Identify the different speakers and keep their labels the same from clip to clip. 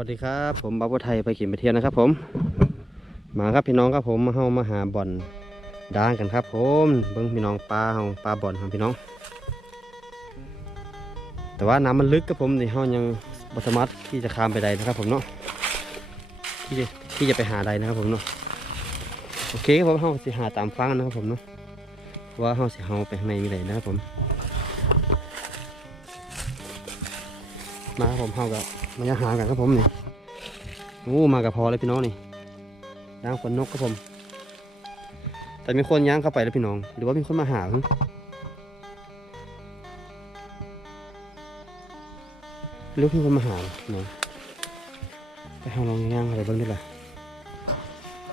Speaker 1: วัสดีครับ ผมบับวไทยไปขี่ไปเที่ยวนะครับ ผม มาครับพี่น้องครับผมมาเฮามาหาบ่อนด่างกันครับ ผมเบิ้งพี่น้องปลาเฮาปลาบ่อนของพี่น้อง แต่ว่าน้ำมันลึกครับผมนี่เฮายังบสมารถที่จะข้ามไปได้นะครับ ผมเนาะที่จะที่จะไปหาใดนะครับผมเนาะโอเคครับผมเฮาสิหาตามฟังนะครับผมเนาะว่าเฮาสิเฮาไปข้างในมีอะไรนะครับผม มาครับผมเฮากับมาจะหากันครับผมนี่โอ้มากับพอเลยพี่น้องนี่ย่างขนนกครับผม แต่มีคนย่างเข้าไปแล้วพี่น้อง หรือว่ามีคนมาหาหรือหรือมีคนมาหาพี่น้องไปเฮาลองย่างอะไรบ้างได้ละ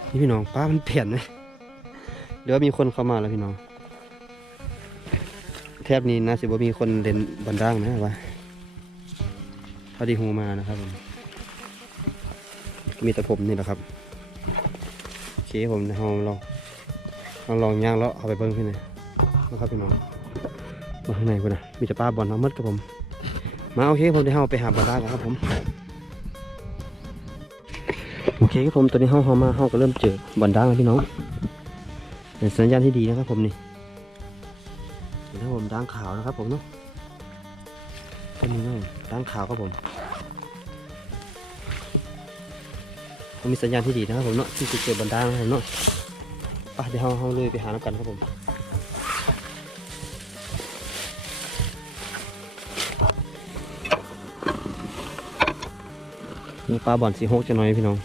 Speaker 1: นี่พี่น้องป้ามันเปลี่ยนไหมหรือว่ามีคนเข้ามาแล้วพี่น้อง แทบนี้นะสิว่ามีคนเล่นบันดังนะวะ เท่าที่หูมานะครับผมมีแต่ผมนี่แหละครับโอเคผมในห้องลองลองลองย่างแล้วเอาไปเบิ้งพี่หน่อยนะครับพี่น้องมาข้างในกูนะมีแต่ปลาบอลน้ำมืดครับผม มาโอเคผมเดี๋ยวเราไปหาบอลได้กันครับผมโอเคครับผมตอนนี้ห้องเฮามาห้องก็เริ่มเจอบอลด่างแล้วพี่น้องเป็นสัญญาณที่ดีนะครับผมนี่เห็นไหมผมด่างขาวนะครับผมเนาะ ต้นนี้นะด่างขาวครับผมมันมีสัญญาณที่ดีนะครับผมเนาะที่จะเจอบรรดานะครับเนาะไปเดี๋ยวเราเราเลยไปหาน้ำกันครับผมมีปลาบ่อนสีหกจะน้อยพี่น้อง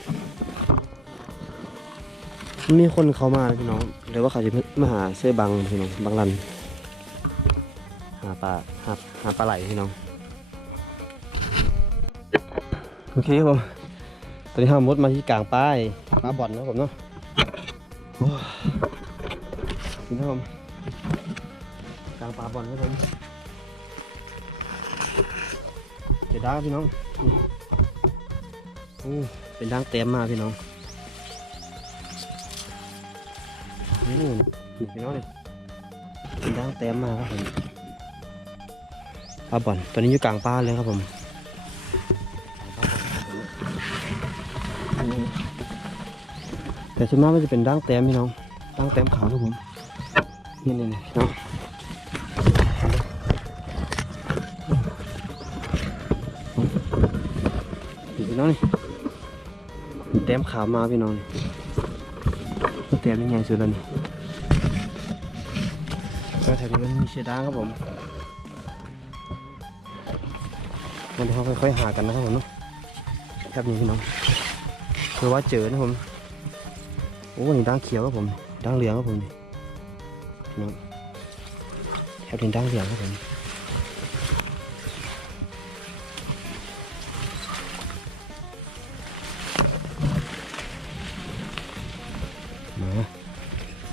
Speaker 1: มีคนเข้ามาพี่น้องเดี๋ยวว่าเขาจะมาหาเสื้อบังพี่น้องบังลัน หาปลาหาหาปลาไหลพี่น้อง โอเคครับผม ตอนนี้เรามุดมาที่กลางป้ายปลาบ่อนนะครับผมเนาะโอ้ยนี่นะผมกลางปลาบ่อนครับผมเจะด้างพี่น้องโอ้เป็นด่างเต็มมากพี่น้องนี่พี่น้องนี่เป็นด่างเต็มมากครับผมปลาบ่อนตอนนี้อยู่กลางป้าเลยครับผม แต่ส่วนมากมันจะเป็นด่างแต้มพี่น้องด่างแต้มขาวครับผมนี่นี่นี่น้องพี่น้องนี่แต้มขาวมาพี่น้องนี่แต้มยังไงสุดแล้วนี่ก็แถวนี้มันมีเชดด่างครับผมมันเดี๋ยวเราค่อยๆหากันนะครับผมเนาะแบบนี้พี่น้องเพื่อว่าเจอนะผม อ้นี่ด่างเขียวครับผมด่างเหลืองครับผมพี่น้องแถบนี้ด่างเหลืองครับผมมา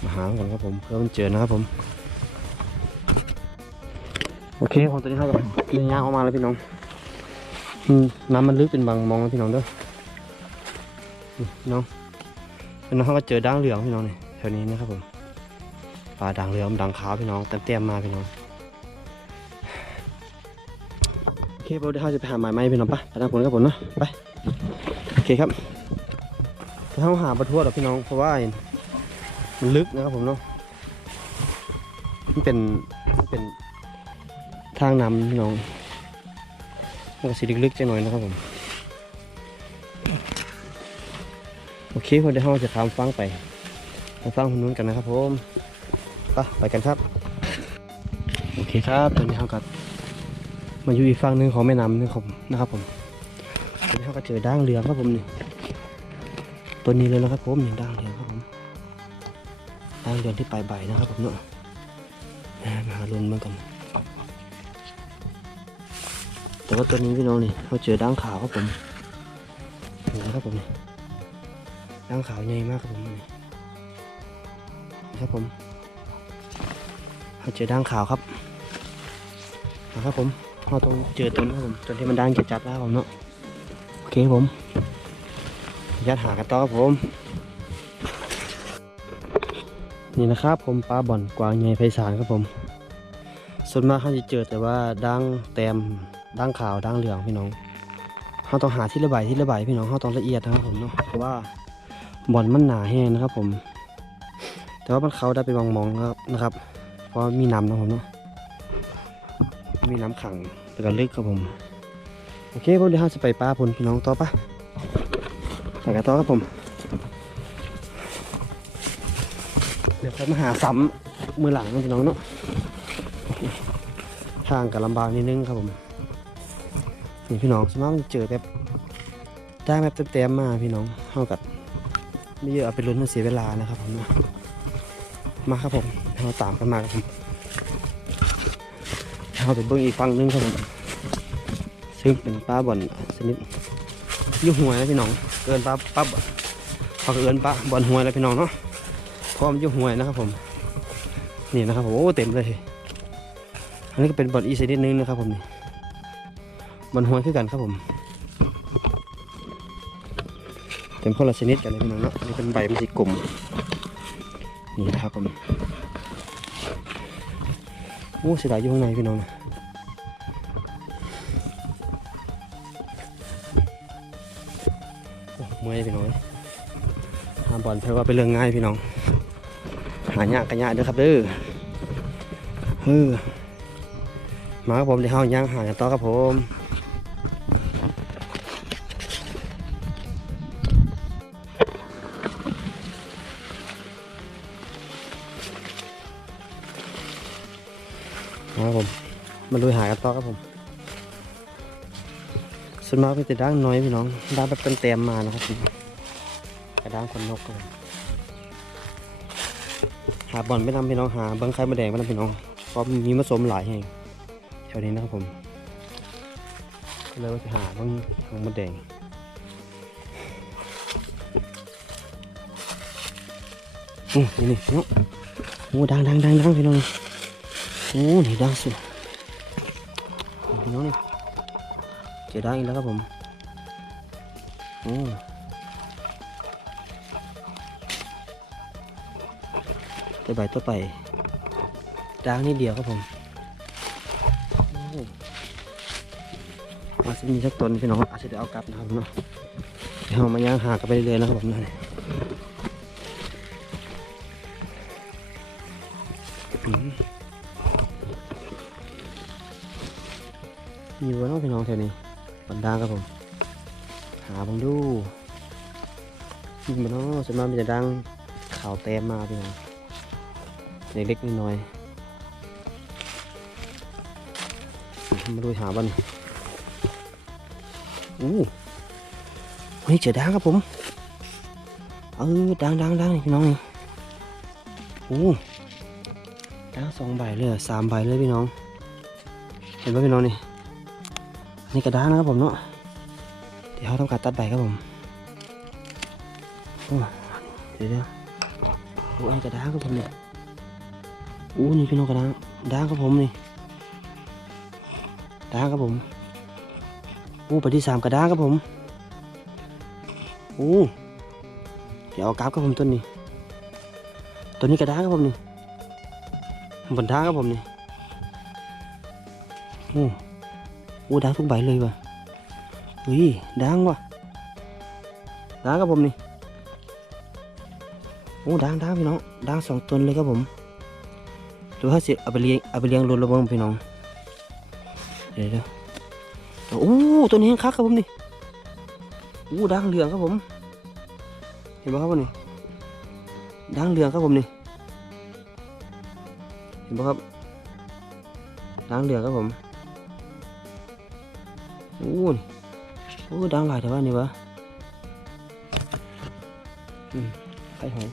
Speaker 1: มาหากันครับผมเพื่อมันเจอนะครับผมโอเคผมตอนนี้เข้ากับกินยางออกมาแล้วพี่น้องน้ำมันลึกเป็นบางมองนะพี่น้องเด้อน้อง พี่น้องก็เจอด่างเหลืองพี่น้องนี่แถวนี้นะครับผมปลาด่างเหลืองด่างขาวพี่น้องเต็มเต็มๆมาพี่น้องโอเคเราเดี๋ยวเราจะไปหาหมายไม้พี่น้องปะไปทางคนครับผมเนาะไปโอเคครับถ้าเราหาปลาทั่วหรอพี่น้องเพราะว่ามันลึกนะครับผมเนาะมันเป็นมันเป็นทางน้ำพี่น้องมันก็สีลึกๆจังหน่อยนะครับผม เคพอเดี๋ยวเราจะข้ามฟังไปไปฟังคนนู้นกันนะครับผมไปไปกันครับ โอเคครับตอนนี้เราก็มาอยู่อีกฝั่งหนึ่งของแม่น้ำนะครับนะครับผมตอนนี้เราก็เจอด่างเหลืองครับผมนี่ตัวนี้เลยนะครับผมนี่ด่างเหลืองครับผมด่างเหลืองที่ปลายใบนะครับผมเนาะมาหาลุ้นเมือนกันแต่ว่าตัวนี้พี่น้องนี่เราเจอด่างขาวครับผมนี่นะครับผมนี่ ด่างขาวใหญ่มากครับผมนี่ครับผมเราเจอด่างขาวครับนะครับผมเราต้องเจอตัวนี้ครับผมตัวที่มันด่างจัดๆแล้วผมเนาะโอเคผมยัดหากันต่อครับผม นี่นะครับผมปลาบ่อนกวางใหญ่ไพศาลครับผม ส่วนมากเขาจะเจอแต่ว่าด่างแต้มด่างขาวด่างเหลืองพี่น้องเขาเราต้องหาที่ระบายที่ระบายพี่น้องเราต้องละเอียดนะครับผมเนาะเพราะว่า บอลมันหนาแห้งนะครับ ผม แต่ว่ามันเขาได้เป็นมองๆครับนะครับ เพราะมีน้ำนะผมเนาะมีน้ำขังแล้วก็ลึกครับผม โอเคผมเดี๋ยวเราจะไปป้าพลพี่น้องต่อปะไปกันต่อครับผม เดี๋ยวค่อยมาหาซ้ำมือหลังพี่น้องเนาะทางกับลำบากนิดนึงครับผมนี่พี่น้องสมมติเจอแบบได้แบบเต็มๆมาพี่น้องเท่ากับ ไม่เยอะเอาไปลุ้นมันเสียเวลานะครับผมนะมาครับผมเราตามกันมาครับผมเราไปเบิ้งอีกฝั่งหนึงครับผมซึ่งเป็นปลาบ่อนชนิดยุ่หวยนะพี่น้องเกินปลาปลาบ่อเขาก็เอินปลาบ่อนหวยแล้วพี่น้องเนาะพร้อมยุ่หวยนะครับผมนี่นะครับผมโอ้เต็มเลยอันนี้ก็เป็นบอลอีชนิดนึงนะครับผมนี่บอลหวยคือกันครับผม เต็มคนละชนิดกันเลยพี่น้องเนาะอันนี้เป็นใบมันสีกลมนี่นะครับผมโอ้เสียดายอยู่ข้างในพี่น้องนะเมื่อยพี่น้องเอ้ยหาบอลเพราะว่าเป็นเรื่องง่ายพี่น้อง หายากกันยากเด้อครับเด้อเออมาครับผมเดี๋ยวเฮาย่างหากันต่อครับผม มาลุยหากันต่อครับผมส่วนมากเป็นแต่ด่างน้อยพี่น้องด่างแบบเต็มๆมานะครับผมกระด่างคนนกเลยหาบอลไม่นำพี่น้องหาเบิ้งไข่มาแดงไม่นำพี่น้องเพราะมีผสมหลายแห่งแถวนี้นะครับผมก็เลยว่าจะหาเบิ้งทางมาแดงอืมนี่นี่เนาะโอ้ดังดังดังดังพี่น้องโอ้นี่ดังสุด พี่น้องนี่เจอไดังอีกแล้วครับผมโอ้ตัวใบตัวไปด่างนิดเดียวครับผมโอ้อาจจะมีสักตนพี่น้องอาจจะได้เอากลับนะครับเนาะเดี๋ยวเรามาย่างหากันไปเรื่อยๆนะครับผมนั่นอืม มีวัวน้องพี่น้องแถวนี้บันดางครับผม หาผมดูมีมันน้องสวนมากมันจะดังข่าวเต็มมาพี่น้องเล็กๆน้อยๆมาดูหาบันอู้เฮ้ยเจอด่างครับผมเออด่างด่างด่างพี่น้องนี่อู้ด่างสองใบเลยอะสามใบเลยพี่น้อง เห็นไหมพี่น้องนี่ อันกระด้างนะครับผมเนาะเดี๋ยวเขาทำการตัดใบครับผมโอ้เดี๋ยวเดี๋ยวโอ้อันกระด้างครับผมเนี่ยอู้นี่พี่น้องกระด้างด่างครับผมนี่ด่างครับผมอู้ไปที่สามกระด้างครับผมอู้เดี๋ยวเอากราฟครับผมต้นนี้ ตัวนี้กระด้างครับผมนี่บนด่างครับผมนี่อู้ อู้ด่างทุกใบเลยว่ะอุ้ยด่างว่ะด่างครับผมนี่โอ้ด่างด่างพี่น้องด่างสองตนเลยครับผมหรือว่าสิเอาไปเลี้ยงเอาไปเลี้ยงรถระเบิงพี่น้องเดี๋ยวเดี๋ยวโอ้ตัวนี้ยังคักครับผมนี่โอ้ด่างเหลืองครับผม เห็นไหมครับผมนี่ด่างเหลืองครับผมนี่เห็นไหมครับด่างเหลืองครับผม อ้นี่โอ้ด่างหลายแต่ว่านี่วะอืมไข่หอย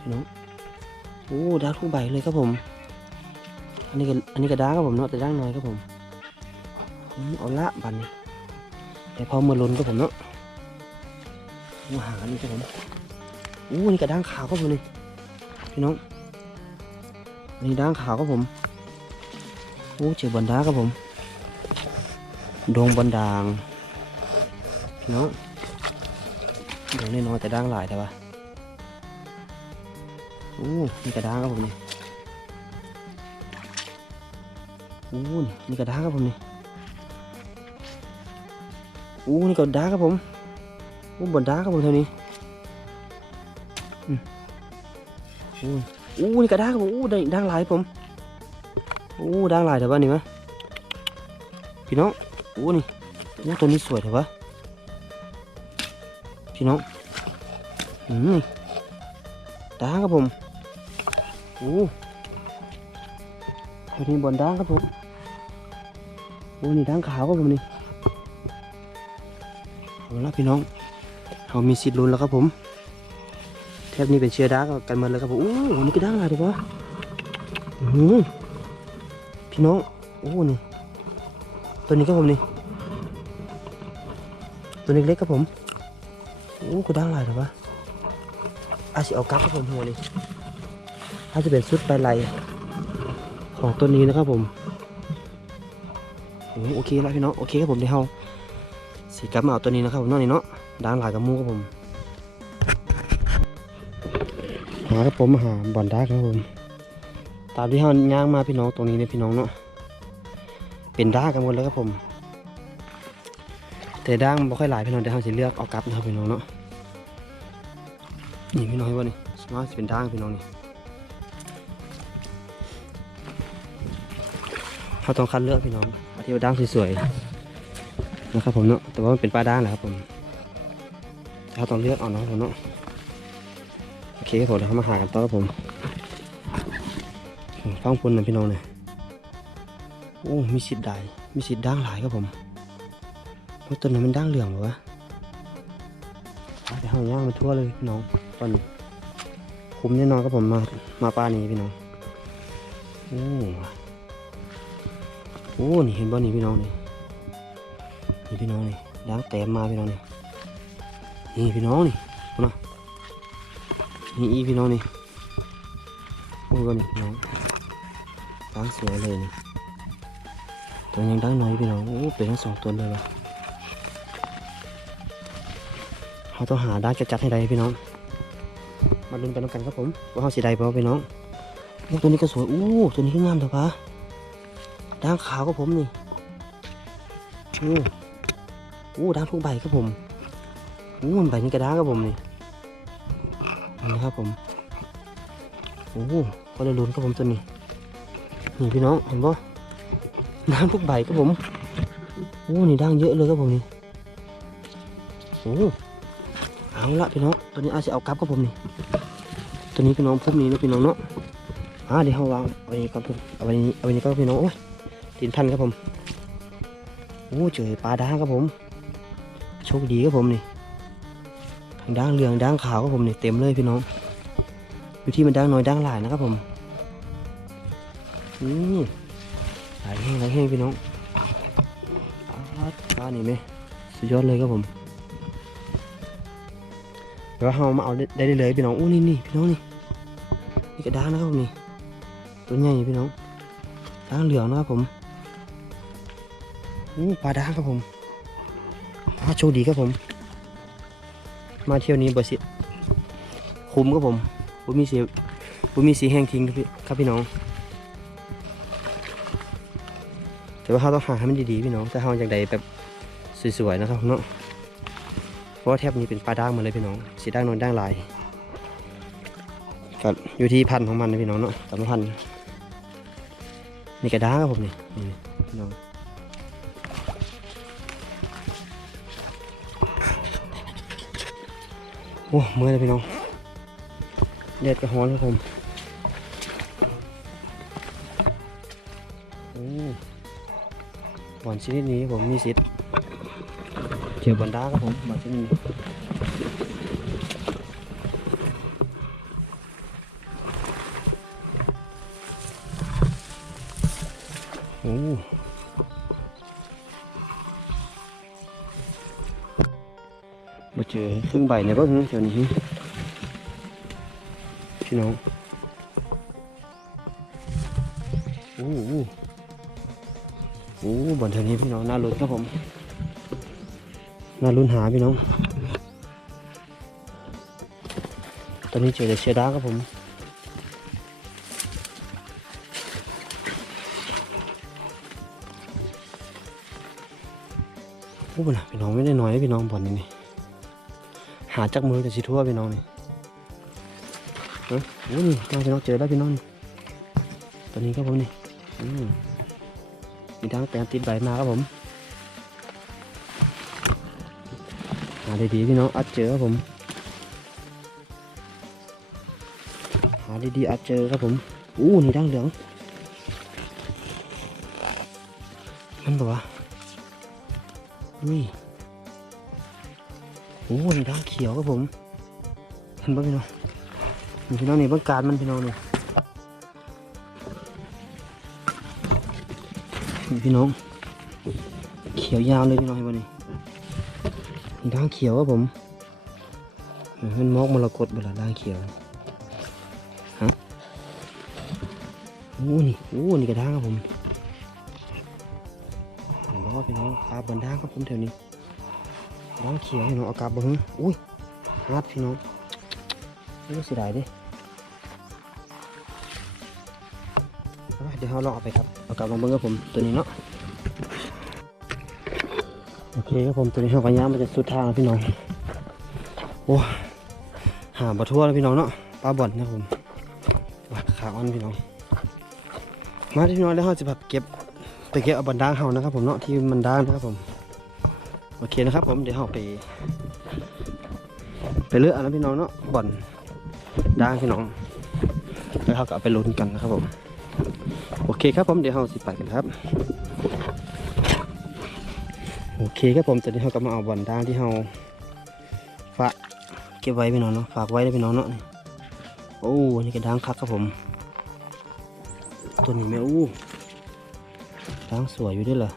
Speaker 1: พี่น้องโอ้ดาวทุกใบเลยครับผม อันนี้ก็อันนี้ก็ดาครับผมเนาะแต่ด่างน้อยครับผมอืมเอาละบันนี้แต่พอมาล้นครับผมเนาะมาหาอันนี้ครับผมโอ้อันนี้ก็ด่างขาวครับผมนี่พี่น้องอันนี้ด่างขาวครับผมโอ้เจอบอนดาครับผม ดงบอนดางพี่น้องดงน้อยแต่ด่างหลายแต่ว่าโอ้มีกระด้างครับผมนี่โอ้นี่กระด้างครับผมนี่อู้นี่ก็ดาครับผมอู้บนดางครับผมเท่านี้อู้อู้นี่ก็ดาครับผมอู้ด้ดังหลายผมอู้ดังหลายแต่ว่านี่มะพี่น้อง อู้นี่อู้ตัวนี้สวยแต่ว่าพี่น้องอืมนี่ดาครับผมอู้เท่านี้บนด่างครับผมอู้นี่ดังขาวครับผมนี่เอาละพี่น้องเรามีสิทธิ์ลุ้นแล้วครับผมแทบนี้เป็นเชียร์ดาร์กกันหมาเลยครับผมโอ้โหนี่ก็ดังอะไรดีวะอื้อหือพี่น้องโอ้นี่ ตัวนี้ครับผมนี่ ตัวนี้เล็กครับผมโอ้ก็ดังอะไรดีวะอาจจะเอากลับครับผมหัวนี่อาจจะเป็นชุดปลายไหลของตัวนี้นะครับผมโอ้โอเคแล้วพี่น้องโอเคครับผมเดี๋ยวเราสีกลับมาเอาตัวนี้นะครับผมนอกนี่เนาะด่างหลายกับมูครับผมหาครับผมหาบอนดาครับผมตามที่เขาย่างมาพี่น้องตรงนี้เนี่ยพี่น้องเนาะ เป็นด่างกันหมดแล้วครับผม แต่ด่างไม่ค่อยหลายพี่น้องเดี๋ยวเขาจะเลือกเอากลับนะครับพี่น้องเนาะนี่พี่น้องเห็นว่านี่สมาร์ทเป็นด่างพี่น้องนี่เขาต้องคัดเลือกพี่น้องเอาที่ว่าด่างสวยๆนะครับผมเนาะแต่ว่ามันเป็นปลาด้านแหละครับผมเราต้องเลือกเอาเนาะผมเนาะโอเคครับผมเดี๋ยวเรามาหากันต่อครับผมฟังพุ่นนะพี่น้องเนี่ย โอ้มีสิทธิ์ได้มีสิทธิ์ด่างหลายครับผมเพราะต้นนี้มันด่างเหลืองเหรอวะไปห้างย่างมาทั่วเลยพี่น้องตอนนี้คุ้มแน่นอนครับผมมามาปลานี้พี่น้องโอ้โอ้นี่เห็นบ่นี่พี่น้องนี่นี่พี่น้องนี่ล้างแต้มมาพี่น้องนี่นี่พี่น้องนี่นะนี่อีพี่น้องนี่โอ้ก็นี่น้องล้างสวยเลยนี่ ตัวยังดังน้อยพี่น้องโอ้เป็นทั้งสองตัวเลยวะเขาต้องหาด้านจัดๆให้ได้พี่น้อง มาลุ้นไปน้ำกันครับผมว่าเขาสีได้เปล่าพี่น้องตัวนี้ก็สวยอู้ตัวนี้ก็งามเถอะปะด่างขาวก็ผมนี่อ้โอ้ด่างทุกใบครับผมโอ้มันใบนี้กระด้างครับผมนี่นี่นะครับผมโอ้ก็เลยลุ้นครับผมตัวนี้นี่พี่น้องเห็นปะ ด่างทุกใบครับผมโอ้นี่ด่างเยอะเลยครับผมนี่โอ้เอาละพี่น้องตัวนี้อาจจะเอากลับครับผมนี่ตัวนี้พี่น้องพุ่มนี้นะพี่น้องเนาะอ่าเดี๋ยวเขาวางเอาไว้นี่ก่อนเพิ่มเอาไว้นี่เอาไว้นี่ก็พี่น้องโอ้ยดินพันครับผมโอ้เจอปลาด่างครับผมโชคดีครับผมนี่ทั้งด่างเหลืองด่างขาวครับผมนี่เต็มเลยพี่น้องอยู่ที่มันด่างน้อยด่างหลายนะครับผมอืม หลายแห้งหลายแห้งพี่น้องปลาปลานี่ไหมสุดยอดเลยครับผมเดี๋ยวเรามาเอาได้เลยพี่น้องอู้นี่นี่พี่น้องนี่นี่กระด้างนะครับผมนี่ตัวใหญ่พี่น้องด่างเหลืองนะครับผมอู้ปลาด่างครับผมปลาโชคดีครับผม มาเที่ยวนี้บสิคุ้มครับผมบุมีสีบุมีสีแห้งทิ้งครับพี่ครับพี่น้อง ว่าเราต้องหาให้มันดีๆพี่น้องถ้าเราอยากได้แบบสวยๆนะครับเนาะเพราะว่าแทบนี้เป็นปลาด่างมาเลยพี่น้องสีด่างนอนด่างลายก็อยู่ที่พันธุ์ของมันนะพี่น้องเนาะแต่ละพันธุ์นี่กระด้างครับผมนี่นี่พี่น้องโอ้เมื่อยเลยพี่น้องแดดก็ร้อนครับผม อลชนิดนี้ผมมีสิทธิ์เจอบอลด้าครับผมบอลชนิดนี้โอ้มาเจอครึ่งใบเนี่ยก็เดี๋ยวนี้พี่น้อง บอลเทนี้พี่น้องน่าลุ้นครับผมน่าลุ้นหาพี่น้อง ตอนนี้เจอแต่เชียดาครับผมโอ้บ่นะพี่น้องไม่ได้น้อยพี่น้องบ่อนนี่นี่หาจักมือกับสิทั่วพี่น้องนี่เอ้ยโอ้นี่พี่น้องเจอแล้วพี่น้องตัวนี้ครับผมนี่อืม มีทางแปลงติดใบมาครับผมหาดีๆพี่น้องอัดเจอครับผมหาดีๆอาจเจอครับผมอู้นี่ดังเหลืองมันบอกว่าอุ้ยโอ้นี่ดังเขียวครับผมเห็นป่ะพี่น้องนี่พี่น้องนี่เบางการมันพี่น้องนี่นี่ พี่น้อง เขียวยาวเลยพี่น้องเห็นป่ะนี่นี่ดังเขียวครับผมเออมันมอกมรกตเวลาดังเขียวฮะโอ้นี่โอ้นี่กระด้างครับผมเห็นบ่พี่น้องปลาบนด้างครับผมแถวนี้ด้างเขียวพี่น้องอากลับบ่ฮึอุ้ยงัดพี่น้องนี่ก็เสียดายดิเดี๋ยวเราลองเอาไปครับากลับมาเบิ่งครับผมตัวนี้เนาะโอเคครับผมตัวนี้เราก็ย่างมาจากสุดทางแล้วพี่น้องโอ้หาบ่ทั่วแล้วพี่น้องเนาะปลาบ่อนนะครับผมขาอ่อนพี่น้องมาที่น้อยแล้วเราจะแบบเก็บไปเก็บเอาบันดางเฮานะครับ ผมเนาะที่มันด้างนะครับผมโอเคนะครับ ผมเดี๋ยวเราไป ไปเลือกเอันะพี่น้องเนาะบ่อนด้างพี่น้องแล้วเราก็ไปลุ้นกันนะครับผม เคครับผมเดี๋ยวเราสิไปกันครับ โอเคครับผมตอนนี้เราก็มาเอาบ่อนด้างที่เราฝากเก็บไว้พี่น้องเนาะฝากไว้เลยพี่น้องเนาะโอ้นี่ก็ด้างคักครับผม ตัวนี้แม่อู้ดังสวยอยู่ด้วยเหรอ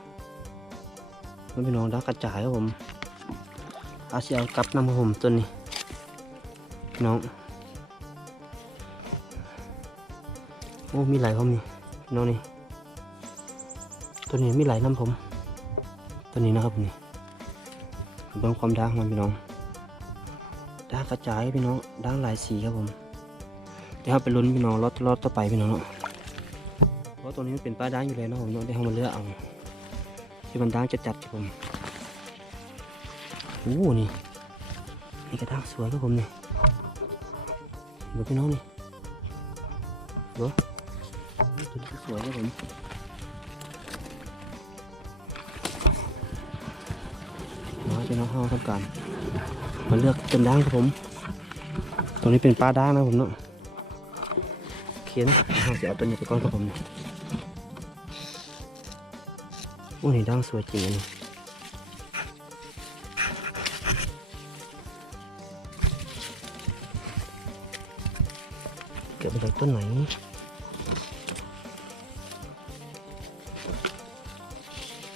Speaker 1: มันเป็นน้องดังกระจายครับผมอาเซียกลับน้ำครับผมตัวนี้น้อง โอ้ มีหลายผมนี่พี่ น้องนี่ตัวนี้มีหลายน้ำผม ตัวนี้นะครับนี่เบิ่งความดังมันพี่น้องดังกระจายพี่น้องดังหลายสีครับผมเดี๋ยวเราไปลุ้นพี่น้องรถรถต่อไปพี่น้องเนาะเพราะตัวนี้มันเป็นปลาด่างอยู่แล้วนะผมเนาะได้เอามาเลือกเอาที่มันด่างจะจัดครับผมโอ้นี่นี่กระด่างสวยครับผมนี่ดูพี่น้องนี่ดู นี่ตัวนี้ก็สวยครับผมมาพี่น้องเข้าทำการมาเลือกเป็นด่างครับผมตัวนี้เป็นปลาด่างนะผมเนาะโอเคนะเราจะเอาตัวนี้ไปก่อนครับผมโอ้นี่ดังสวยจริงอันนี้เกิดมาจากต้นไหน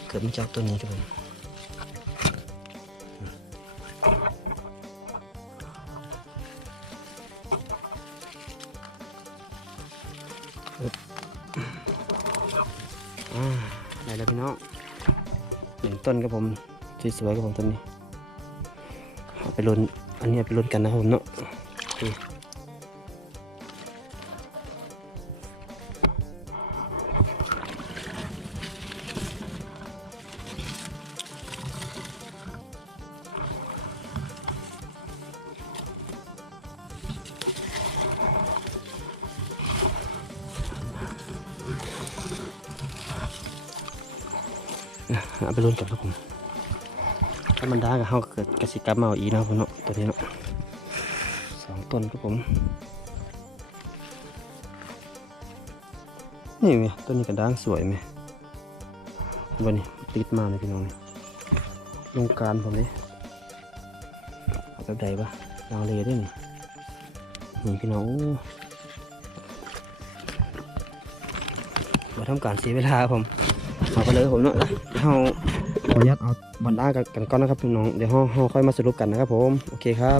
Speaker 1: เกิดมาจากต้นนี้ครับผมอ่าได้แล้วพี่น้องหนึ่งต้นครับผมสวยๆครับผมต้นนี้เอาไปลุ้นอันนี้ไปลุ้นกันนะครับผมเนาะ เอาไปลุ้นกันครับผมถ้ามันได้ก็เฮาเกิดกสิกรรมมาเอาอีนะครับผมเนาะตัวนี้เนาะสองต้นครับผมนี่ไงต้นนี้กระด้างสวยไหมวันนี้ติดมาเลยพี่น้องนี่ลงการผมนี่เอาแบบใดปะลางเลด้วยนี่นี่พี่น้องมาทำการเสียเวลาครับผม เขาไปเลยผมเนาะเดี๋ยวเราขออนุญาตเอาบอลด้ากันก่อนนะครับพี่น้องเดี๋ยวเฮาเฮาค่อยมาสรุปกันนะครับผมโอเคครับ